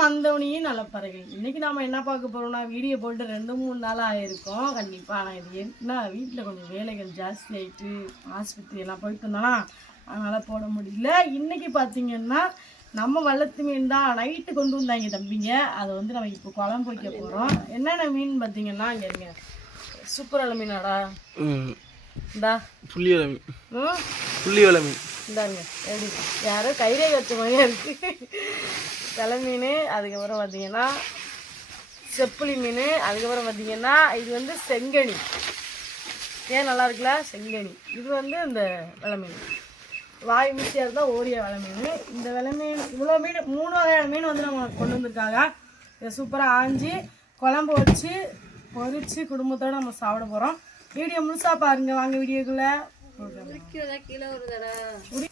வந்தவனையும் நலப்பறைகள் இன்னைக்கு நாம என்ன பார்க்க போறோம்னா வீடியோ போட்டு ரெண்டு மூணு நாள் ஆயிருக்கும். கண்டிப்பா ஆனால் இது என்ன? வீட்டில் கொஞ்சம் வேலைகள் ஜாஸ்தி ஆயிட்டு ஆஸ்பத்திரி எல்லாம் போயிட்டு இருந்தோம்னா அதனால போட முடியல. இன்னைக்கு பார்த்தீங்கன்னா நம்ம வளர்த்து மீன் தான் நைட்டு கொண்டு வந்தாங்க தம்பிங்க. அதை வந்து நம்ம இப்போ குழம்பு வைக்க போகிறோம் என்னென்ன மீன் பார்த்தீங்கன்னா இங்கே இருங்க. சூப்பரான மீனாடா. இந்தா. புள்ளி வலை மீன். ம். புள்ளி வலை மீன். இந்தாருங்க எப்படி யாரோ கைரே வச்ச மாதிரியா இருக்கு. தலை மீன் அதுக்கப்புறம் பார்த்தீங்கன்னா செப்புளி மீன் அதுக்கப்புறம் பார்த்தீங்கன்னா இது வந்து செங்கனி. ஏன் நல்லா இருக்குல்ல? செங்கனி. இது வந்து இந்த வெலை மீன். வாய் மிச்சியாக இருந்தால் ஓரிய வெலை மீன். இந்த வெலை மீன் இவ்வளோ மீன் மூணு வகையான மீன் வந்து நம்ம கொண்டு வந்திருக்காங்க. இதை சூப்பராக ஆஞ்சி குழம்பு வச்சு பொரித்து குடும்பத்தோடு நம்ம சாப்பிட போகிறோம் வீடியோ முழுசாக பாருங்கள் வாங்க வீடியோக்குள்ளே. இருக்கிறதா கீழே ஒரு தடவை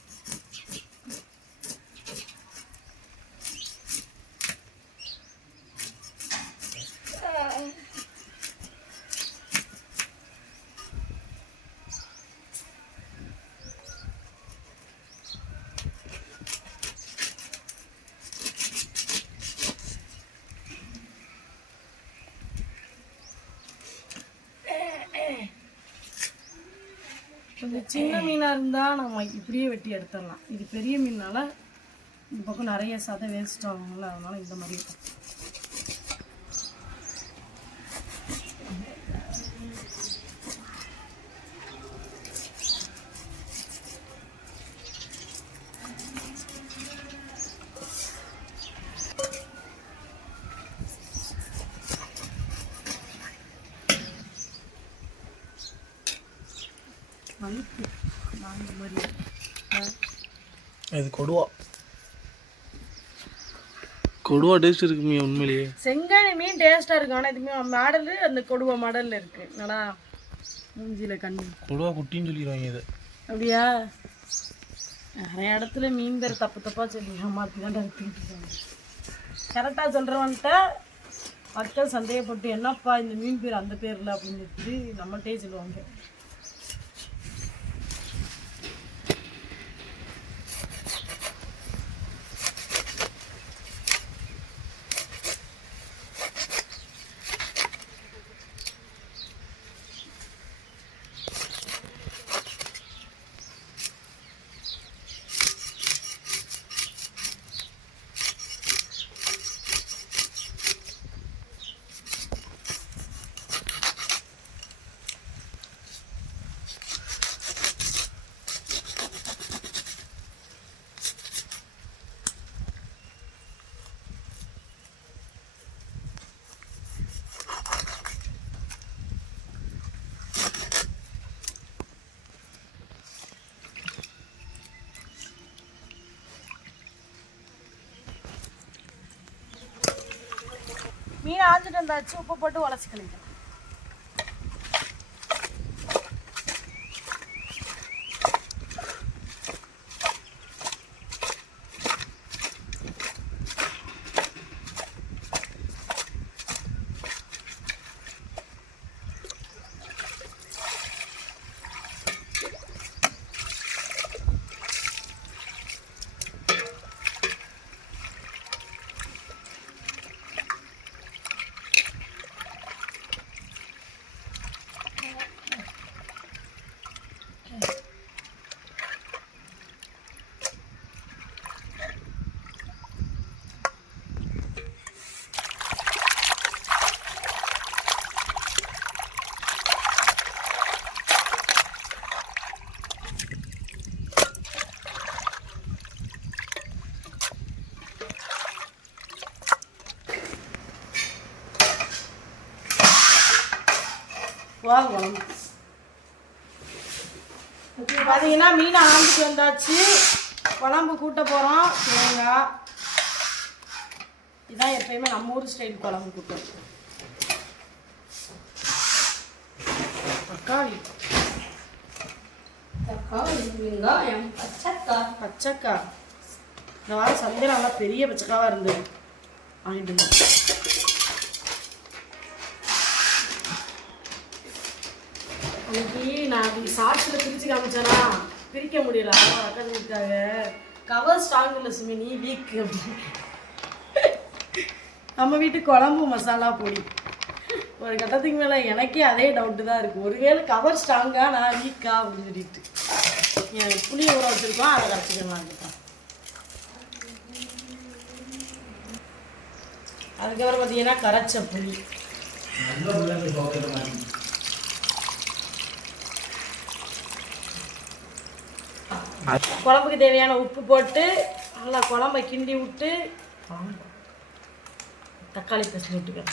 இது சின்ன மீனாக இருந்தால் நம்ம இப்படியே வெட்டி எடுத்துடலாம். இது பெரிய மீனால் இந்த பக்கம் நிறைய சதை வேஸ்ட் ஆகும்ல அதனால் இந்த மாதிரி இருக்கும் வழுக்கு நான் இந்த மாதிரி ஆ. இது கொடுவா கொடுவா டேஸ்ட் இருக்குமே உண்மையிலேயே. செங்கனி மீன் டேஸ்ட்டாக இருக்கும் ஆனால் இதுமே மாடல் அந்த கொடுவா மாடலில் இருக்கு. என்னடா மூஞ்சியில் கண்ணு. கொடுவா குட்டின்னு சொல்லிடுவாங்க இதை. அப்படியா? நிறைய இடத்துல மீன் பேர் தப்பு தப்பாக சொல்லி ஏமாற்றி தான் எடுத்துக்கிட்டு இருக்காங்க. கரெக்டாக சொல்கிறவன்ட்ட மக்கள் சந்தேகப்பட்டு என்னப்பா இந்த மீன் பேர் அந்த பேரில்? அப்படின்னு சொல்லி நம்மள்ட்டே சொல்லுவாங்க. மீன் ஆஞ்சிட்டு இருந்தாச்சு உப்பு போட்டு உழைச்சி கழிக்கலாம் வாங்க குழம்பு இப்போ பார்த்தீங்கன்னா மீனை ஆஞ்சிட்டு வந்தாச்சு. குழம்பு கூட்ட போகிறோம் தேங்காய். இதான் எப்பயுமே நம்ம ஊர் ஸ்டைல் குழம்பு கூட்டம் தக்காளி. தக்காளி வெங்காயம் பச்சைக்காய். பச்சைக்காய். இந்த வாரம் சந்தையில் நல்லா பெரிய பச்சைக்காவாக இருந்தது. வாங்கிட்டு. அன்னைக்கு நான் சாட்சியில் பிரித்து காமிச்சேனா? பிரிக்க முடியல. அதான் கவர் ஸ்ட்ராங் இல்லை சுமி நீ வீக் அப்படின்னு. நம்ம வீட்டு குழம்பு மசாலா பொடி. ஒரு கட்டத்துக்கு மேலே எனக்கே அதே டவுட்டு தான் இருக்குது ஒருவேளை கவர் ஸ்ட்ராங்காக நான் வீக்கா அப்படின்னு சொல்லிட்டு. என் புளி ஊற வச்சுருக்கோம் அதை கரைச்சிக்கலாம் அதுக்கப்புறம் பார்த்தீங்கன்னா கரைச்ச புளி. குழம்புக்கு தேவையான உப்பு போட்டு நல்லா குழம்ப கிண்டி விட்டு தக்காளி பேஸ்ட் விட்டுக்கிறேன்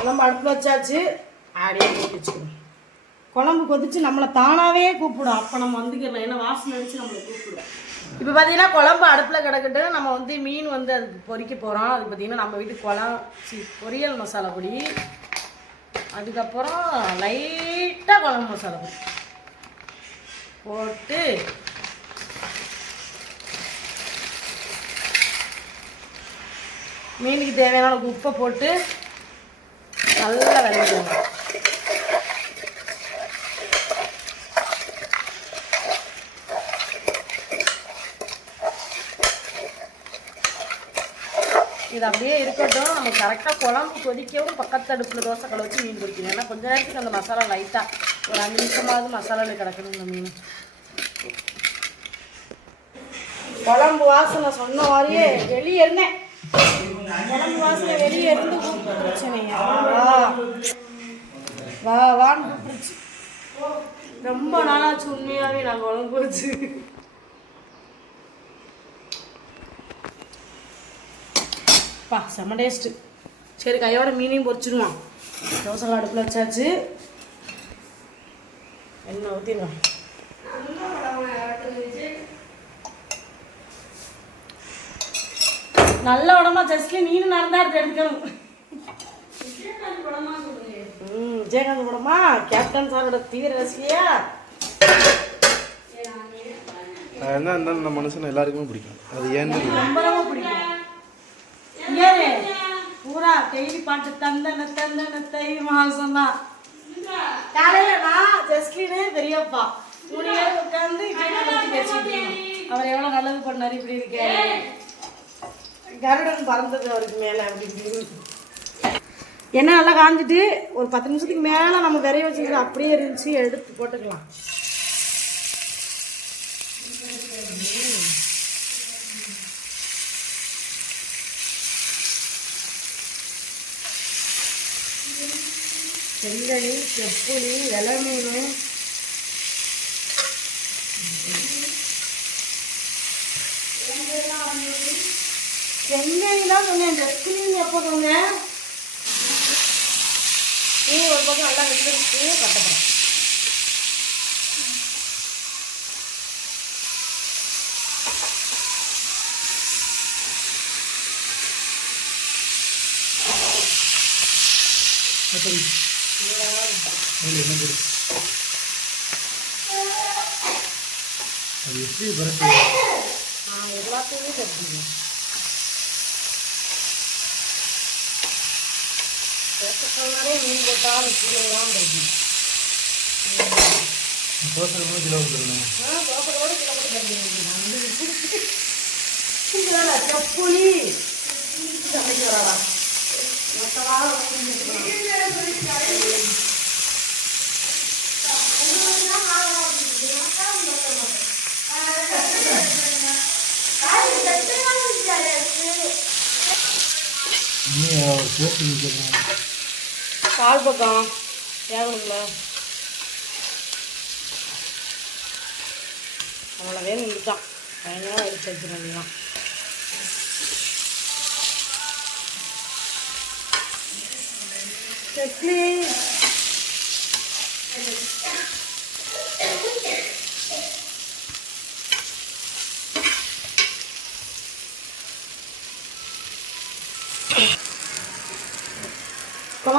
குழம்பு அடுப்பில் வச்சாச்சு. அப்படியே மூடி வச்சுக்கணும். குழம்பு கொதிச்சு நம்மளை தானாகவே கூப்பிடும். அப்போ நம்ம வந்துக்கிறோம். ஏன்னா வாசனை அடிச்சு நம்மளை கூப்பிடும். இப்போ பார்த்தீங்கன்னா குழம்பு அடுப்பில் கிடக்கட்டு நம்ம வந்து மீன் வந்து அதுக்கு பொறிக்க போகிறோம் அது பார்த்தீங்கன்னா நம்ம வீட்டு குழம் சி பொரியல் மசாலா பொடி. அதுக்கப்புறம் லைட்டாக குழம்பு மசாலா பொடி. போட்டு மீனுக்கு தேவையான உப்பை போட்டு நல்லா விளையாடுவோம் இது அப்படியே இருக்கட்டும். நம்ம கரெக்டாக குழம்பு கொதிக்கவும் பக்கத்து அடுப்பில் தோசை கலை வச்சு மீன் பிடிக்கணும். ஏன்னா கொஞ்ச நேரத்துக்கு அந்த மசாலா லைட்டாக ஒரு அஞ்சு நிமிஷமாவது மசாலாவில் கிடக்கணும் இந்த மீன் குழம்பு வாசனை சொன்ன மாதிரியே வெளியே இருந்தேன். குழம்பு வாசனை வெளியே இருந்து கூப்பிட்டுருச்சு வா வா வான்னு ரொம்ப நாளாச்சு உண்மையாகவே நான் குழம்பு வச்சு. பா செம்ம டேஸ்ட்டு சரி கையோட மீனையும் பொரிச்சிடுவான் தோசை அடுப்பில் வச்சாச்சு. எண்ணெய் ஊற்றிடலாம் நல்ல உடம்பா ஜஸ்ட்லி நீனும் நடந்தா எடுத்து எடுக்கணும். ம் விஜயகாந்த் படமா? கேப்டன் சாரோட தீவிர ரசிகையா? என்ன இருந்தாலும் இந்த மனுஷனை எல்லாருக்குமே பிடிக்கும். அது ஏன்னு. ரொம்ப ரொம்ப பிடிக்கும். பூரா டெய்லி பாட்டு தந்தன தந்தன தை மாசம் தான் காலையில நான் ஜஸ்லினு பெரியப்பா. மூணு பேர் உட்காந்து பேசிட்டு. அவர் எவ்வளவு நல்லது பண்ணாரு இப்படி இருக்காரு கருடன் பறந்தது அவருக்கு மேல அப்படின்னு எண்ணெய் நல்லா காஞ்சிட்டு ஒரு பத்து நிமிஷத்துக்கு மேலே நம்ம விரைய வச்சுக்கிட்டு அப்படியே இருந்துச்சு எடுத்து போட்டுக்கலாம். செங்கனி செப்புளி வெலை மீன் செங்கனி தான் சொன்னேன் டெஸ்டினிங் எப்போ சொன்னேன் நீ ஒரு பக்கம் நல்லா வெந்துருச்சு கட்டப்படும் என்ன இருக்கு? அது எப்படி நான் எல்லாத்தையுமே கட்டிடுவேன் சொன்னாலே மீன் போட்டால் கீழே தான் கிடைக்கும் கிலோ வந்துருங்க ஆ தோசையோட கிலோ கூட கட்டிடுவேன் நான் வந்து இதுதான் செப்புளி மொத்தமாக நீ ஒரு பேசி நிற்கிறேன் கால் பக்கம் வேகணும்ல அவ்வளோவே நின்றுட்டான் பயங்கரம் எடுத்து வச்சுருந்தான் சட்னி.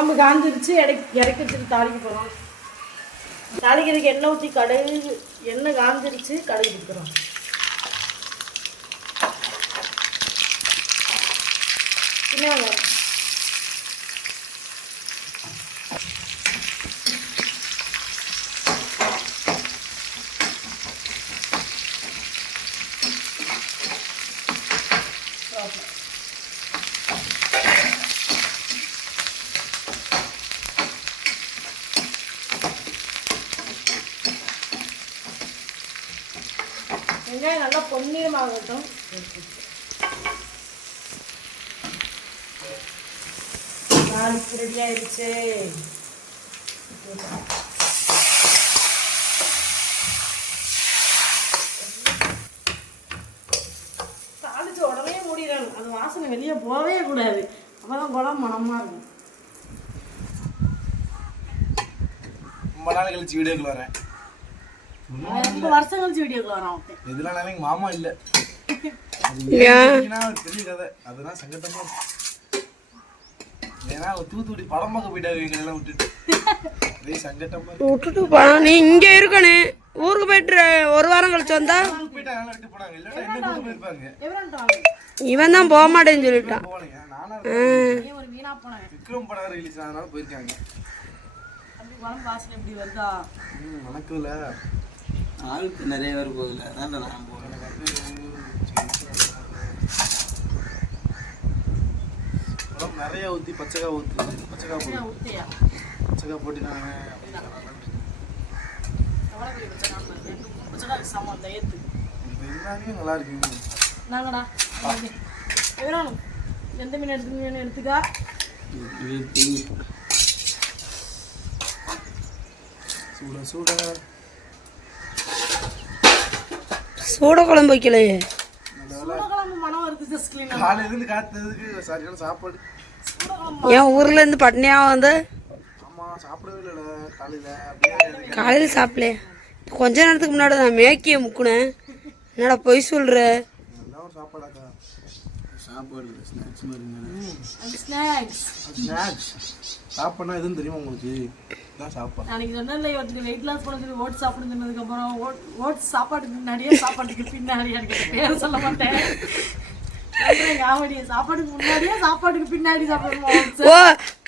குழம்பு காஞ்சிருச்சு இறக்கி இறக்கி வச்சுட்டு தாளிக்க போகிறோம் தாளிக்கிறதுக்கு எண்ணெய் ஊற்றி கடுகு எண்ணெய் காஞ்சிருச்சு கடுகு கொடுக்குறோம் சின்ன வெங்காயம் வெங்காயம் நல்லா பொன்னிறமாகட்டும் தாளிப்பு ரெடி ஆயிடுச்சு. தாளிச்சு உடனே மூடிடணும். அது வாசனை வெளியே போகவே கூடாது. அப்பதான் குழம்பு மனமா இருக்கும். ரொம்ப நாள் கழிச்சு வீடியோக்கு வரேன். ரொம்ப வருஷம் கழிச்சு வீடியோக்குள்ள வரான் இதெல்லாம் எங்க மாமா இல்ல. பெரிய கதை. அதெல்லாம் சங்கட்டமா இருக்கு. ஏன்னா தூத்துக்குடி படம் பார்க்க போயிட்டாரு எங்களை எல்லாம் விட்டுட்டு சங்கட்டமா. விட்டுட்டு போனா நீ இங்க இருக்கணும் ஊருக்கு போயிட்டு ஒரு வாரம் கழிச்சு வந்தா. இவன் தான் போக மாட்டேன்னு சொல்லிட்டான். விக்ரம் படம் ரிலீஸ் ஆனதுனால போயிருக்காங்க. அப்படி குழம்பு வாசனை எப்படி வருதா? ம் வணக்கம்ல ஆளுக்கு நிறைய பேர் போகுதுல அதான் நான் போகிறேன் குழம்பு நிறைய ஊற்றி பச்சைக்காய் ஊற்று பச்சைக்காய் போடு ஊத்தியா? பச்சைக்காய் போட்டு ஏத்து எல்லாமே நல்லா இருக்கு நாங்கடா எந்த மீன் எடுத்துக்கணும் எடுத்துக்கா. சூட சூட. சூட குழம்பு வைக்கலையே. சூடக்கிழம்பு மனம் வருது ஜஸ்கிலீன் காலையில இருந்து காத்ததுக்கு சரியான சாப்பாடு. என் ஊர்ல இருந்து பட்னியா வந்து காலையில. அப்படியே காலையில் சாப்பிடல கொஞ்ச நேரத்துக்கு முன்னாடி நான் மேக்கிய முக்குனேன் என்னடா பொய் ஸ்நாக்ஸ் சாப்பாடுனா எதுவும் தெரியுமா உங்களுக்கு? நாளைக்கு சொன்னேன்ல இவருக்கு வெயிட் லாஸ் பண்ண சொல்லி ஓட்ஸ் சொன்னதுக்கப்புறம் ஓட்ஸ் சாப்பாட்டுக்கு முன்னாடியே சாப்பாட்டுக்கு பின்னாடி எனக்கு பேர் சொல்ல மாட்டேன். சாப்பாட்டுக்கு முன்னாடியே சாப்பாட்டுக்கு பின்னாடி சாப்பிடணும் oats. ஓ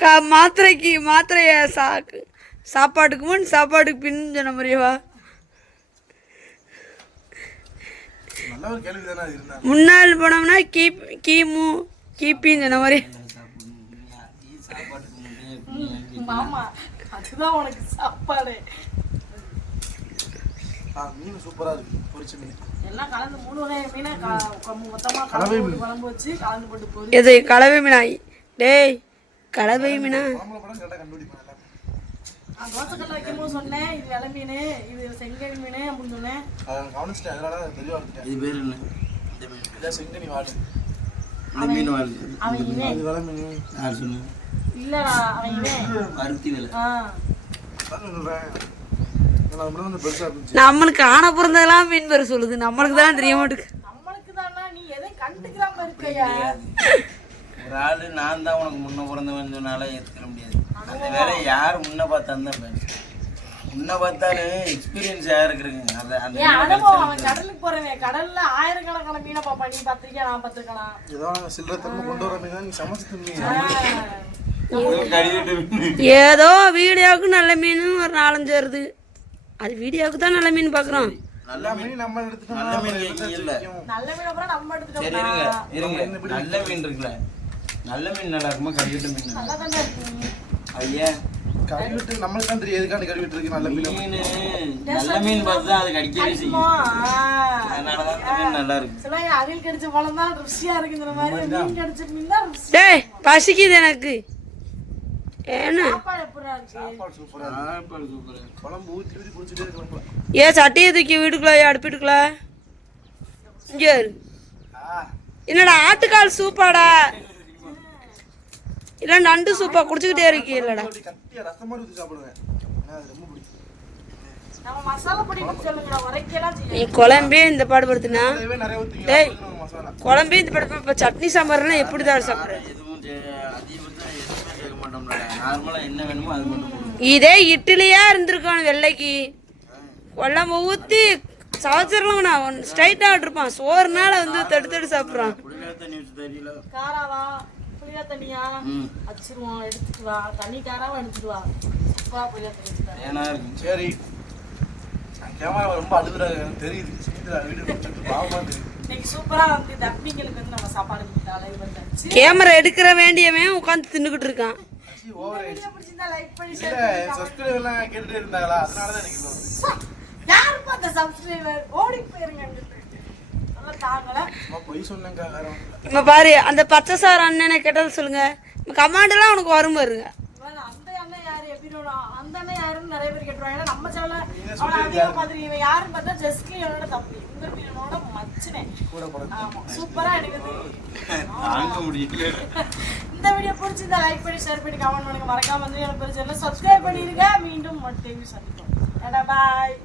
க மாத்திரைக்கு மாத்திரைய சாக்கு சாப்பாட்டுக்கு முன் சாப்பாட்டுக்கு பின் சொன்ன மாதிரியவா முன்னாள் போனோம்னா கீ கீமு கீப்பின்னு சொன்ன மாதிரி அதுதான் உனக்கு சாப்பாடு. ஆ மீன் சூப்பரா இருக்கு. பொரிச்ச மீன். எல்லாம் கலந்து மூணு வகை மீனை க- க- மொத்தமா கலவை மீன். குழம்பு வச்சு கலந்து போட்டு பொரி எது கலவை மீனாய். டேய் கலவை மீனா? நான் தோசைக்கல்ல வைக்கும்போது சொன்னேன் இது வெலை மீன் இது செங்கல் மீன் அப்படின்னு சொன்னேன். அதை கவனிச்சிட்டேன் அதனால தான் தெளிவாக இது பேர் என்ன? இந்த மீன். வாடு. இந்த மீன் அவன் இவன். அது வேலை மீன். யார் சொன்னேன் இல்லடா அவன் இவன். பருத்தி விலை ஆ. சொல்கிறேன் நம்மளுக்கு ஆன பிறந்ததெல்லாம் மீன் பேர் சொல்லுது. நம்மளுக்கு தான் தெரிய மாட்டேங்குது ஒரு ஆளு நான் தான் உனக்கு முன்ன பிறந்தவன் சொன்னால ஏற்றுக்க முடியாது. அந்த வேலையை யார் முன்ன பார்த்தான்னு தான் முன்ன பார்த்தாலும் எக்ஸ்பீரியன்ஸ் யாருக்கு இருக்குங்க? அந்த அந்த அனுபவம் அவன் கடலுக்கு போறவன். கடல்ல ஆயிரக்கணக்கான மீனை பாப்பா நீ பார்த்திருக்கியா? நான் பார்த்திருக்கலாம் ஏதோ சில்லறை தரமா கொண்டு வர மீன்? தான் நீ சமைச்சு தின்னீங்க கழுவிட்டு மீன். ஏதோ வீடியோவுக்கு நல்ல மீன் ஒரு நாலஞ்சு வருது. அது வீடியோவுக்கு தான் நல்ல மீன் பார்க்குறோம் எல்லா மீன் நம்ம எடுத்துட்டோம் நல்ல மீன் இல்ல. நல்ல மீனை பூரா நம்ம சரி எடுத்துட்டோம் இருங்க. இருங்க நல்ல மீன் இருக்குல்ல. நல்ல மீன் நல்லா இருக்குமா கழுவிட்ட மீன். நல்லா நல்லா தானே இருக்கு. ஐயா. கழுவிட்டு நம்மளுக்கு தான் தெரியும். எதுக்காண்டி கழுவிட்டு இருக்கு? நல்ல மீன். நல்ல மீன் பார்த்து தான் அது கடிக்கவே செய்யும். அதனால தான் மீன் நல்லா இருக்கு. சில அணில் கடிச்ச பழம் தான் ருசியா இருக்குங்கிற மாதிரி மீன் கடிச்ச மீன் தான் ருசி. டேய் பசிக்குது எனக்கு. இருக்கு இருக்கு ஏன் சட்டையை தூக்கி வீட்டுக்குள்ள அடுப்பிட்டுக்குள்ள? இங்கே என்னடா ஆட்டுக்கால் சூப்பாடா? இல்லை நண்டு சூப்பா குடிச்சுக்கிட்டே சொல்லுங்கடா உரைக்கலாம் நீ குழம்பே இந்த பாடுபடுத்தினா. டேய். மசாலா. குழம்பே இந்த பாடு இப்போ சட்னி சாம்பார்லாம் எப்படி தான் சாப்பிட்றேன் என்ன வேணுமோ அது மட்டும் இதே இட்லியா இருந்திருக்கணும் வெள்ளைக்கு. குழம்பு ஊற்றி சவச்சிடலாம்ண்ணா ஸ்ட்ரைட்டாக விட்டுருப்பான் சோறுனால வந்து தடுத்து தடுத்து சாப்பிட்றான். காராவா? புளியா தண்ணியா? ம். வச்சிருவோம் எடுத்துட்டு வா. தண்ணி காராவா எடுத்துட்டு வா. புளியா தண்ணி சரி. கேமரா ரொம்ப அழுகுறாங்க தெரியுது. வீடு பாவமா தெரியுது கேமரா எடுக்கிற வேண்டியவன் உட்காந்து தின்னுக்கிட்டு இருக்கான். அச்சி ஓவர் வீடியோ பிடிச்சிருந்தா லைக் பண்ணி share பண்ணி சப்ஸ்கிரைபர் எல்லாம் கேட்டுட்டே இருந்தாங்களா? அதனால தான் எனக்கு யாருப்பா அந்த சப்ஸ்கிரைபர் ஓடி போயிருங்க பாரு அந்த பச்சை சார் அண்ணனை கேட்டதை சொல்லுங்க. கமாண்ட் எல்லாம் உனக்கு வரும் பாருங்க. அந்த அண்ணன் யாரு? எப்படி? அந்த அண்ணன் யாருன்னு நிறைய பேர் கேட்டுருவாங்க. ஏன்னா நம்ம சேனல்ல அவனை அதிகமா பாத்துருக்கீங்க இவன் யாருன்னு பார்த்தா ஜெஸ்கி என்னோட தம்பி. இந்த மீனோட மச்சினே. சூப்பரா இந்த வீடியோ பிடிச்சிருந்தா லைக் பண்ணி ஷேர் பண்ணி கமெண்ட் பண்ணுங்க. மறக்காம வந்து எனக்கு சேனல் சப்ஸ்கிரைப் பண்ணிருங்க. மீண்டும் மற்ற சந்திப்போம். பாய்